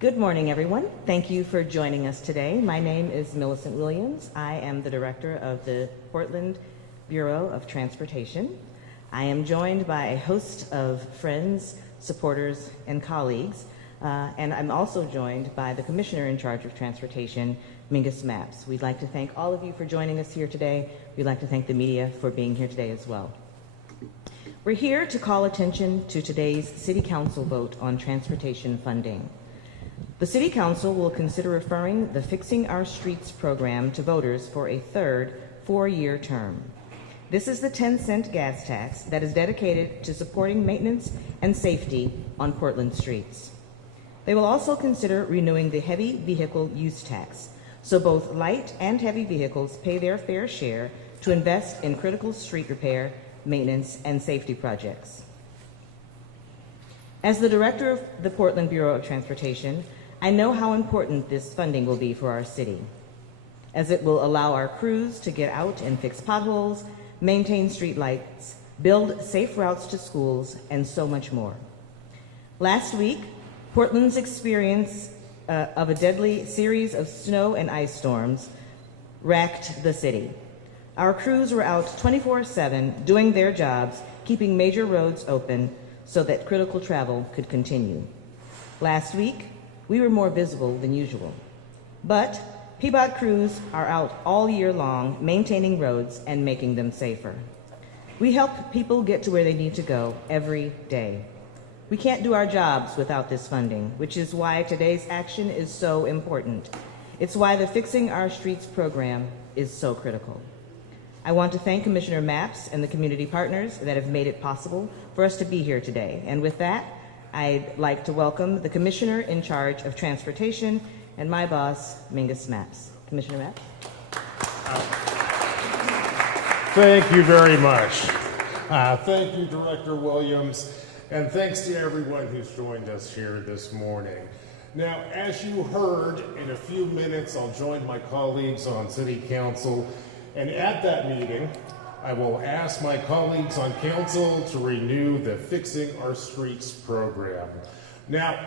Good morning, everyone. Thank you for joining us today. My name is Millicent Williams. I am the director of the Portland Bureau of Transportation. I am joined by a host of friends, supporters, and colleagues, and I'm also joined by the commissioner in charge of transportation, Mingus Mapps. We'd like to thank all of you for joining us here today. We'd like to thank the media for being here today as well. We're here to call attention to today's City Council vote on transportation funding. The City Council will consider referring the Fixing Our Streets program to voters for a third 4-year term. This is the 10-cent gas tax that is dedicated to supporting maintenance and safety on Portland streets. They will also consider renewing the heavy vehicle use tax, so both light and heavy vehicles pay their fair share to invest in critical street repair, maintenance, and safety projects. As the director of the Portland Bureau of Transportation, I know how important this funding will be for our city, as it will allow our crews to get out and fix potholes, maintain streetlights, build safe routes to schools, and so much more. Last week, Portland's experience of a deadly series of snow and ice storms racked the city. Our crews were out 24/7 doing their jobs, keeping major roads open so that critical travel could continue. Last week, we were more visible than usual. But PBOT crews are out all year long maintaining roads and making them safer. We help people get to where they need to go every day. We can't do our jobs without this funding, which is why today's action is so important. It's why the Fixing Our Streets program is so critical. I want to thank Commissioner Mapps and the community partners that have made it possible for us to be here today. And with that, I'd like to welcome the Commissioner in charge of Transportation and my boss, Mingus Mapps. Commissioner Mapps. Thank you very much. Thank you, Director Williams, and thanks to everyone who's joined us here this morning. Now, as you heard, in a few minutes, I'll join my colleagues on City Council, and at that meeting, I will ask my colleagues on council to renew the Fixing Our Streets program. Now,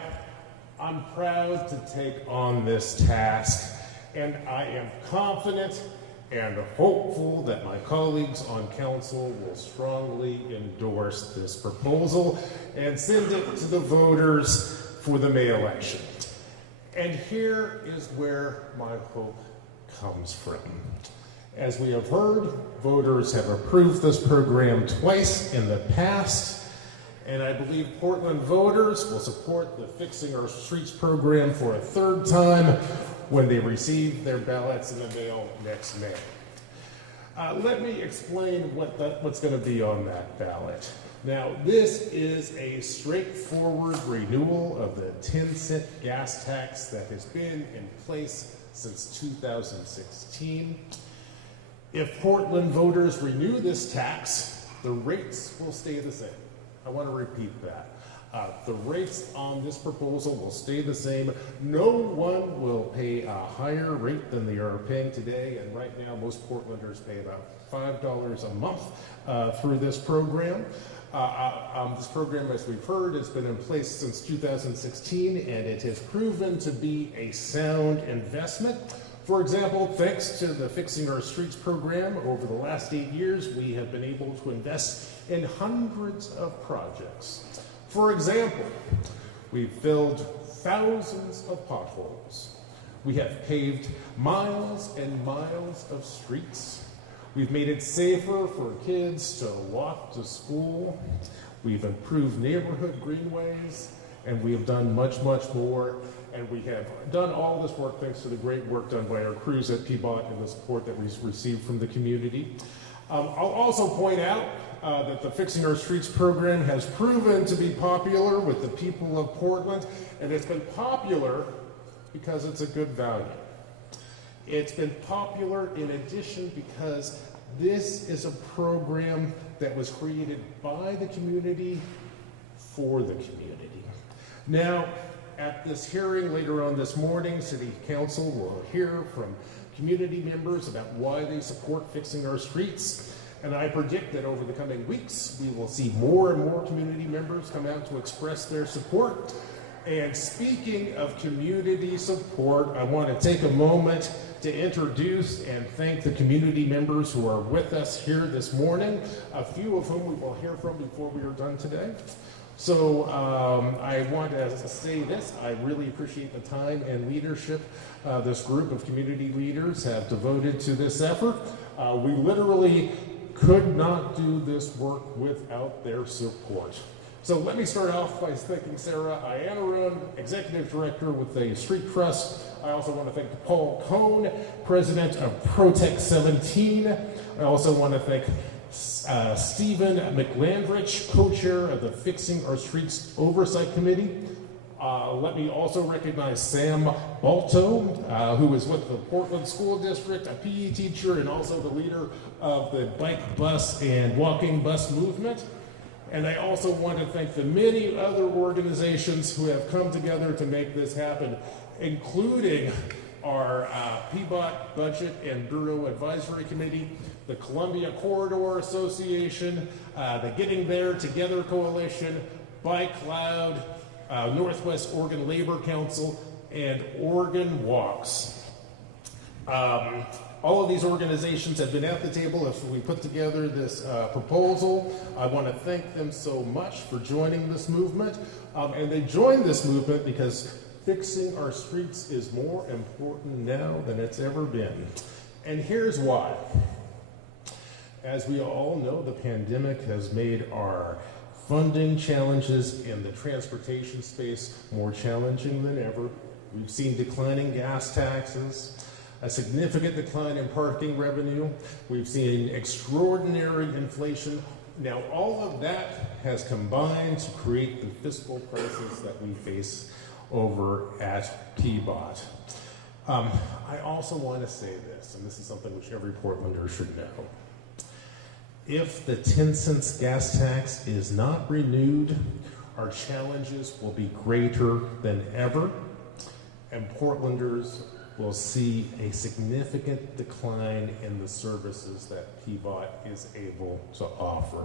I'm proud to take on this task, and I am confident and hopeful that my colleagues on council will strongly endorse this proposal and send it to the voters for the May election. And here is where my hope comes from. As we have heard, voters have approved this program twice in the past, and I believe Portland voters will support the Fixing Our Streets program for a third time when they receive their ballots in the mail next May. Let me explain what's going to be on that ballot. Now, this is a straightforward renewal of the 10-cent gas tax that has been in place since 2016. If Portland voters renew this tax, the rates will stay the same. I want to repeat that. The rates on this proposal will stay the same. No one will pay a higher rate than they are paying today, and right now most Portlanders pay about $5 a month through this program. This program, as we've heard, has been in place since 2016, and it has proven to be a sound investment. For example, thanks to the Fixing Our Streets program, over the last 8 years, we have been able to invest in hundreds of projects. For example, we've filled thousands of potholes. We have paved miles and miles of streets. We've made it safer for kids to walk to school. We've improved neighborhood greenways, and we have done much, much more. And we have done all this work thanks to the great work done by our crews at PBOT and the support that we've received from the community. I'll also point out that the Fixing Our Streets program has proven to be popular with the people of Portland, and it's been popular because it's a good value. It's been popular in addition because this is a program that was created by the community for the community. Now, at this hearing later on this morning, City Council will hear from community members about why they support Fixing Our Streets. And I predict that over the coming weeks, we will see more and more community members come out to express their support. And speaking of community support, I want to take a moment to introduce and thank the community members who are with us here this morning, a few of whom we will hear from before we are done today. So I want to say this, I really appreciate the time and leadership this group of community leaders have devoted to this effort. We literally could not do this work without their support. So let me start off by thanking Sarah Iannarone, Executive Director with the Street Trust. I also want to thank Paul Cohn, President of Protect 17. I also want to thank Stephen McLandrich, Co-Chair of the Fixing Our Streets Oversight Committee. Let me also recognize Sam Balto, who is with the Portland School District, a PE teacher and also the leader of the bike, bus, and walking bus movement. And I also want to thank the many other organizations who have come together to make this happen, including our PBOT Budget and Bureau Advisory Committee, the Columbia Corridor Association, the Getting There Together Coalition, Bike Loud, Northwest Oregon Labor Council, and Oregon Walks. All of these organizations have been at the table as we put together this proposal. I want to thank them so much for joining this movement. And they joined this movement because fixing our streets is more important now than it's ever been. And here's why. As we all know, the pandemic has made our funding challenges in the transportation space more challenging than ever. We've seen declining gas taxes, a significant decline in parking revenue. We've seen extraordinary inflation. Now, all of that has combined to create the fiscal crisis that we face over at PBOT. I also want to say this, and this is something which every Portlander should know. If the 10 cents gas tax is not renewed, our challenges will be greater than ever, and Portlanders will see a significant decline in the services that PBOT is able to offer.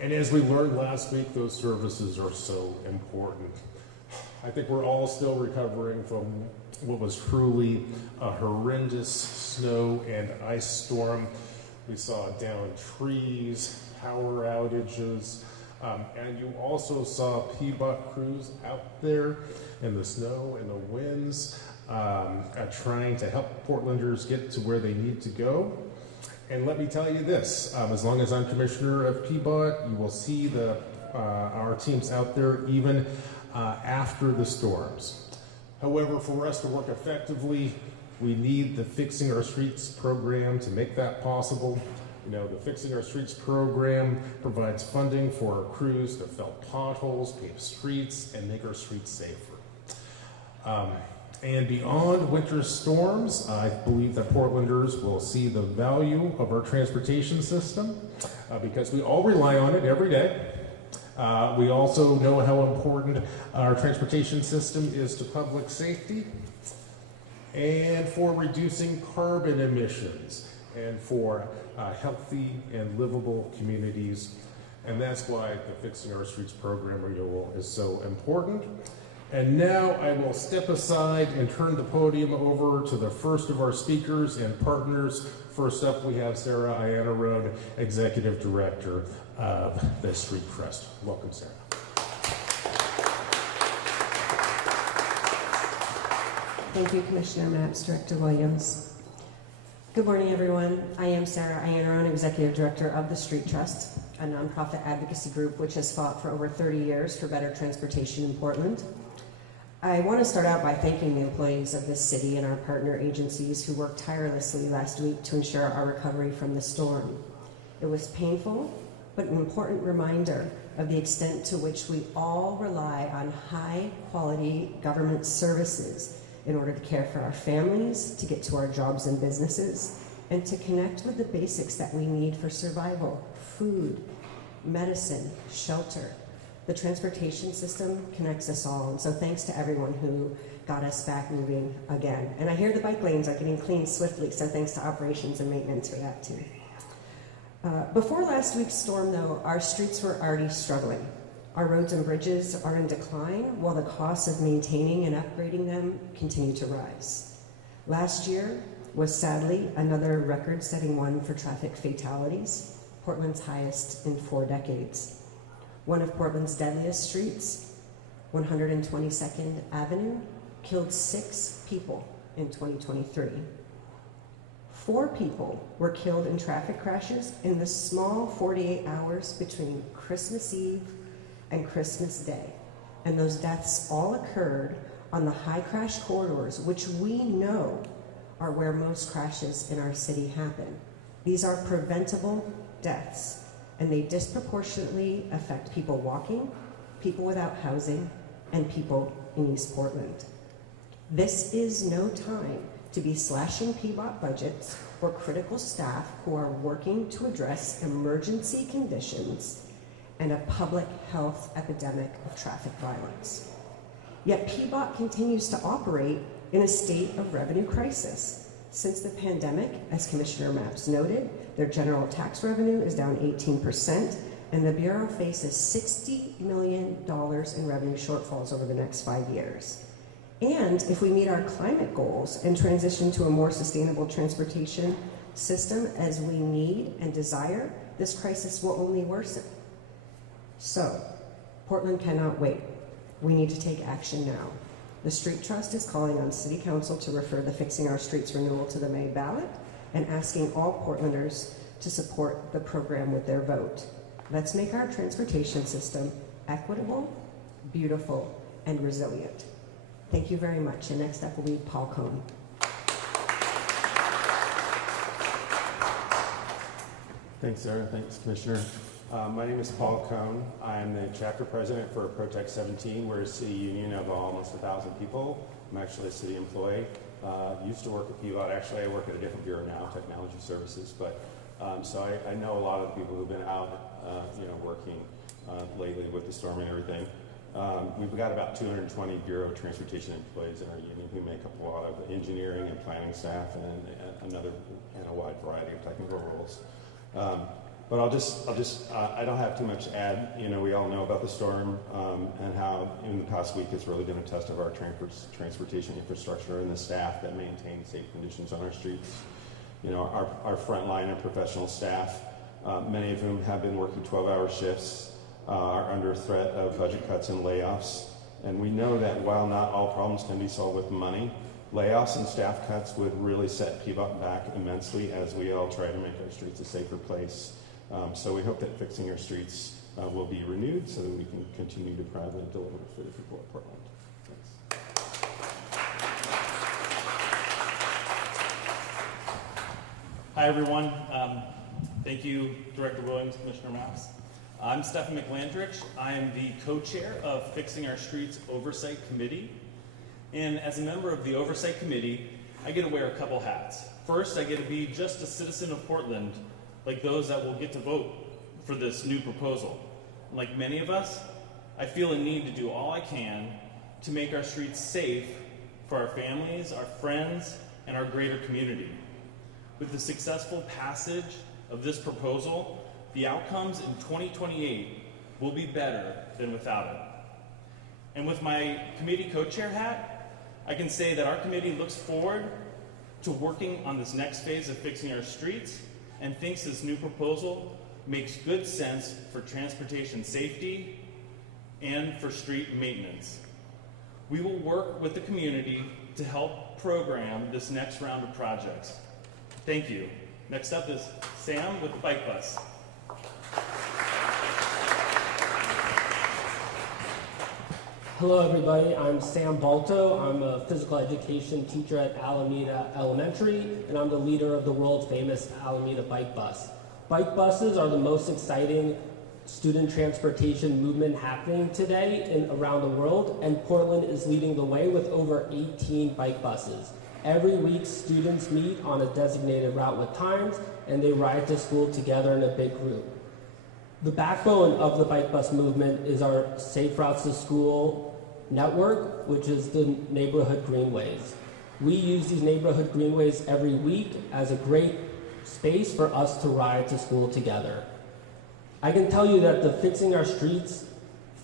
And as we learned last week, those services are so important. I think we're all still recovering from what was truly a horrendous snow and ice storm. We saw downed trees, power outages, and you also saw PBOT crews out there in the snow and the winds trying to help Portlanders get to where they need to go. And let me tell you this, as long as I'm commissioner of PBOT, you will see our teams out there even after the storms. However, for us to work effectively, we need the Fixing Our Streets program to make that possible. You know, the Fixing Our Streets program provides funding for our crews to fill potholes, pave streets, and make our streets safer. And beyond winter storms, I believe that Portlanders will see the value of our transportation system because we all rely on it every day. We also know how important our transportation system is to public safety and for reducing carbon emissions and for healthy and livable communities. And that's why the Fixing Our Streets program renewal is so important. And now I will step aside and turn the podium over to the first of our speakers and partners. First up, we have Sarah Iannarone, Executive Director of the Street Trust. Welcome, Sarah. Thank you, Commissioner Maps, Director Williams. Good morning, everyone. I am Sarah Iannarone, Executive Director of the Street Trust, a nonprofit advocacy group which has fought for over 30 years for better transportation in Portland. I want to start out by thanking the employees of this city and our partner agencies who worked tirelessly last week to ensure our recovery from the storm. It was painful, but an important reminder of the extent to which we all rely on high-quality government services in order to care for our families, to get to our jobs and businesses, and to connect with the basics that we need for survival: food, medicine, shelter. The transportation system connects us all, and so thanks to everyone who got us back moving again. And I hear the bike lanes are getting cleaned swiftly, so thanks to operations and maintenance for that too. Before last week's storm, though, our streets were already struggling. Our roads and bridges are in decline, while the costs of maintaining and upgrading them continue to rise. Last year was sadly another record-setting one for traffic fatalities, Portland's highest in 4 decades. One of Portland's deadliest streets, 122nd Avenue, killed 6 people in 2023. 4 people were killed in traffic crashes in the small 48 hours between Christmas Eve and Christmas Day. And those deaths all occurred on the high crash corridors, which we know are where most crashes in our city happen. These are preventable deaths, and they disproportionately affect people walking, people without housing, and people in East Portland. This is no time to be slashing PBOT budgets or critical staff who are working to address emergency conditions and a public health epidemic of traffic violence. Yet PBOT continues to operate in a state of revenue crisis. Since the pandemic, as Commissioner Mapps noted, their general tax revenue is down 18%, and the Bureau faces $60 million in revenue shortfalls over the next 5 years. And if we meet our climate goals and transition to a more sustainable transportation system as we need and desire, this crisis will only worsen. So, Portland cannot wait. We need to take action now. The Street Trust is calling on City Council to refer the Fixing Our Streets renewal to the May ballot and asking all Portlanders to support the program with their vote. Let's make our transportation system equitable, beautiful, and resilient. Thank you very much. And next up will be Paul Cohn. Thanks, Sarah. Thanks, Commissioner. My name is Paul Cohn. I'm the chapter president for Protect 17. We're a city union of almost 1,000 people. I'm actually a city employee. Used to work at PBOT. Actually, I work at a different bureau now, Technology Services. But so I know a lot of the people who've been out, working lately with the storm and everything. We've got about 220 Bureau of Transportation employees in our union who make up a lot of engineering and planning staff and a wide variety of technical roles. But I don't have too much to add. We all know about the storm and how in the past week it's really been a test of our transportation infrastructure and the staff that maintain safe conditions on our streets. Our frontline and professional staff, many of whom have been working 12-hour shifts, are under threat of budget cuts and layoffs. And we know that while not all problems can be solved with money, layoffs and staff cuts would really set PBOT back immensely as we all try to make our streets a safer place. So we hope that Fixing Our Streets will be renewed so that we can continue to proudly deliver for the people of Portland. Thanks. Hi, everyone. Thank you, Director Williams, Commissioner Mapps. I'm Stephen McLandrich. I'm the co-chair of Fixing Our Streets Oversight Committee. And as a member of the Oversight Committee, I get to wear a couple hats. First, I get to be just a citizen of Portland, like those that will get to vote for this new proposal. Like many of us, I feel a need to do all I can to make our streets safe for our families, our friends, and our greater community. With the successful passage of this proposal, the outcomes in 2028 will be better than without it. And with my committee co-chair hat, I can say that our committee looks forward to working on this next phase of fixing our streets and thinks this new proposal makes good sense for transportation safety and for street maintenance. We will work with the community to help program this next round of projects. Thank you. Next up is Sam with the bike bus. Hello everybody, I'm Sam Balto. I'm a physical education teacher at Alameda Elementary, and I'm the leader of the world famous Alameda Bike Bus. Bike buses are the most exciting student transportation movement happening today around the world, and Portland is leading the way with over 18 bike buses. Every week, students meet on a designated route with times, and they ride to school together in a big group. The backbone of the bike bus movement is our Safe Routes to School network, which is the neighborhood greenways. We use these neighborhood greenways every week as a great space for us to ride to school together. I can tell you that the Fixing Our Streets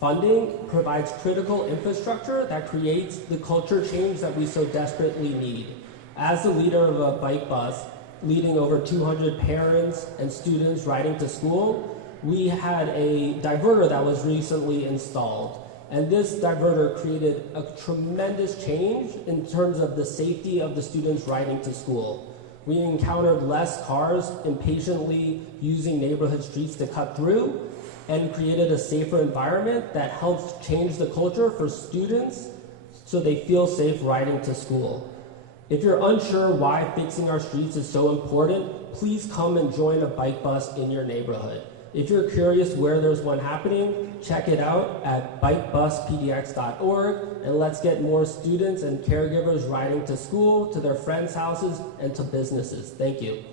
Funding provides critical infrastructure that creates the culture change that we so desperately need. As the leader of a bike bus, leading over 200 parents and students riding to school, we had a diverter that was recently installed. And this diverter created a tremendous change in terms of the safety of the students riding to school. We encountered less cars impatiently using neighborhood streets to cut through, and created a safer environment that helps change the culture for students so they feel safe riding to school. If you're unsure why fixing our streets is so important, please come and join a bike bus in your neighborhood. If you're curious where there's one happening, check it out at bikebuspdx.org, and let's get more students and caregivers riding to school, to their friends' houses, and to businesses. Thank you.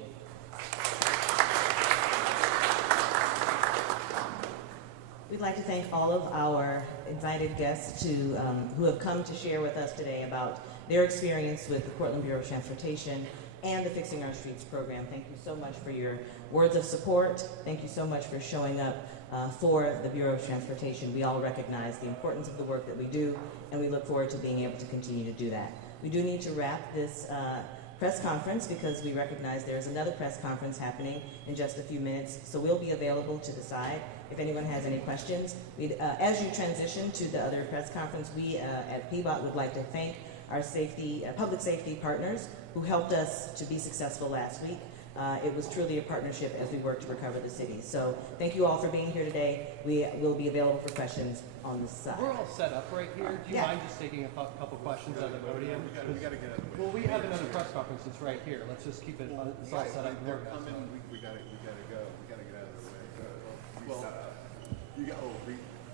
We'd like to thank all of our invited guests who have come to share with us today about their experience with the Portland Bureau of Transportation and the Fixing Our Streets program. Thank you so much for your words of support. Thank you so much for showing up for the Bureau of Transportation. We all recognize the importance of the work that we do, and we look forward to being able to continue to do that. We do need to wrap this press conference because we recognize there's another press conference happening in just a few minutes, so we'll be available to decide if anyone has any questions. As you transition to the other press conference, we at PBOT would like to thank our public safety partners who helped us to be successful last week. It was truly a partnership as we worked to recover the city. So thank you all for being here today. We will be available for questions on this side. We're all set up right here. Do you mind just taking a couple questions on the podium? We gotta get it. Well, we have another press conference that's right here. Let's just keep it all set up. They're coming. We gotta go. We gotta get out of the way. Reset up.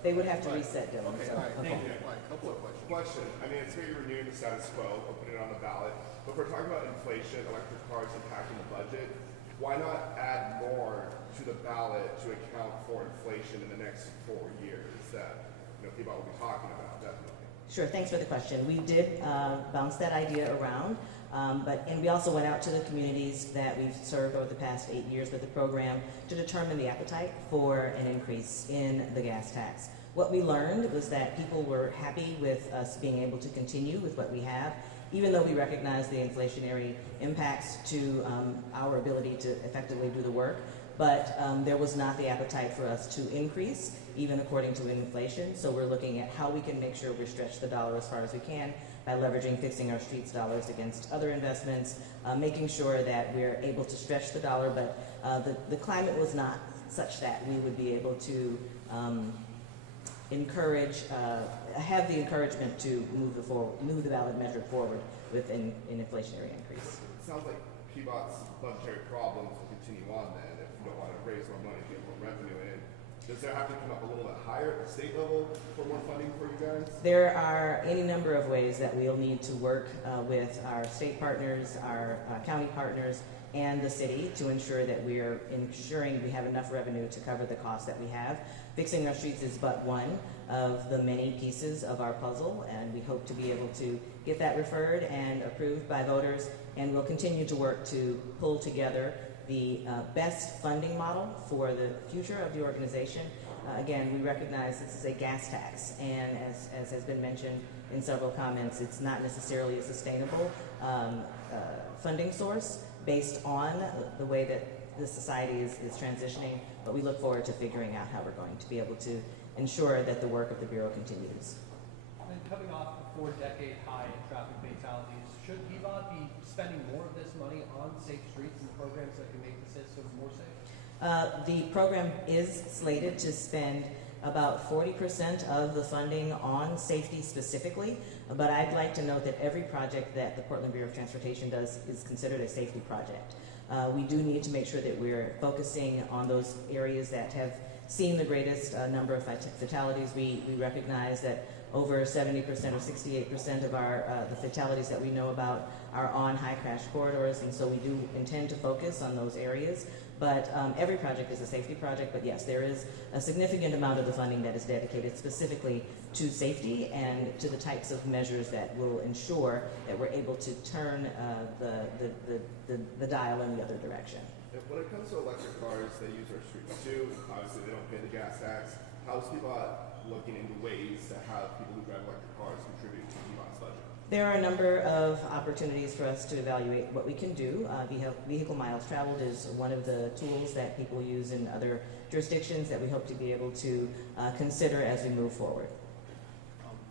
They would have to reset, Dylan. Okay, So. all right. Thank you. All right, couple of questions. Question. I mean, it's maybe renewing the status quo, or putting it on the ballot. But if we're talking about inflation, electric cars impacting the budget, why not add more to the ballot to account for inflation in the next 4 years that people will be talking about, definitely? Sure, thanks for the question. We did bounce that idea around, and we also went out to the communities that we've served over the past 8 years with the program to determine the appetite for an increase in the gas tax. What we learned was that people were happy with us being able to continue with what we have, even though we recognize the inflationary impacts to our ability to effectively do the work. But there was not the appetite for us to increase, even according to inflation. So we're looking at how we can make sure we stretch the dollar as far as we can by leveraging Fixing Our Streets dollars against other investments, making sure that we're able to stretch the dollar, but the climate was not such that we would be able to have the encouragement to move the ballot measure forward with an inflationary increase. It sounds like PBOT's budgetary problems will continue on then if you don't want to raise more money to get more revenue in. Does there have to come up a little bit higher at the state level for more funding for you guys? There are any number of ways that we'll need to work with our state partners, our county partners, and the city to ensure that we're ensuring we have enough revenue to cover the costs that we have. Fixing Our Streets is but one of the many pieces of our puzzle, and we hope to be able to get that referred and approved by voters, and we'll continue to work to pull together the best funding model for the future of the organization. Again, we recognize this is a gas tax, and as has been mentioned in several comments, it's not necessarily a sustainable funding source based on the way that the society is transitioning, but we look forward to figuring out how we're going to be able to ensure that the work of the Bureau continues. And coming off the 4-decade high in traffic fatalities, should PBOT be spending more of this money on safe streets and programs that can make the system more safe? The program is slated to spend about 40% of the funding on safety specifically, but I'd like to note that every project that the Portland Bureau of Transportation does is considered a safety project. We do need to make sure that we're focusing on those areas that have seen the greatest number of fatalities. We recognize that over 70% or 68% of the fatalities that we know about are on high crash corridors, and so we do intend to focus on those areas. But every project is a safety project, but yes, there is a significant amount of the funding that is dedicated specifically to safety and to the types of measures that will ensure that we're able to turn the dial in the other direction. When it comes to electric cars, they use our streets too. Obviously, they don't pay the gas tax. How's PBOT looking into ways to have people who drive electric cars contribute to PBOT's budget? There are a number of opportunities for us to evaluate what we can do. Vehicle miles traveled is one of the tools that people use in other jurisdictions that we hope to be able to consider as we move forward.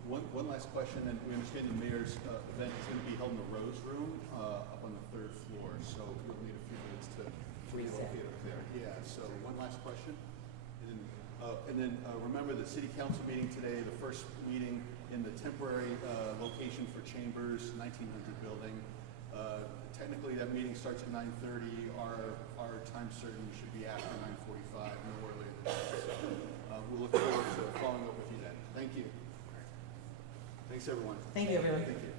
One last question, and we understand the mayor's event is going to be held in the Rose Room up on the 3rd floor, so we'll need a few minutes to Reset. relocate up there. Yeah, so one last question. And then remember the city council meeting today, the first meeting in the temporary location for Chambers, 1900 building. Technically, that meeting starts at 9:30. Our time certain should be after 9:45, no earlier than that. So we'll look forward to following up with you then. Thank you. Thanks, everyone. Thank you, everyone. Thank you.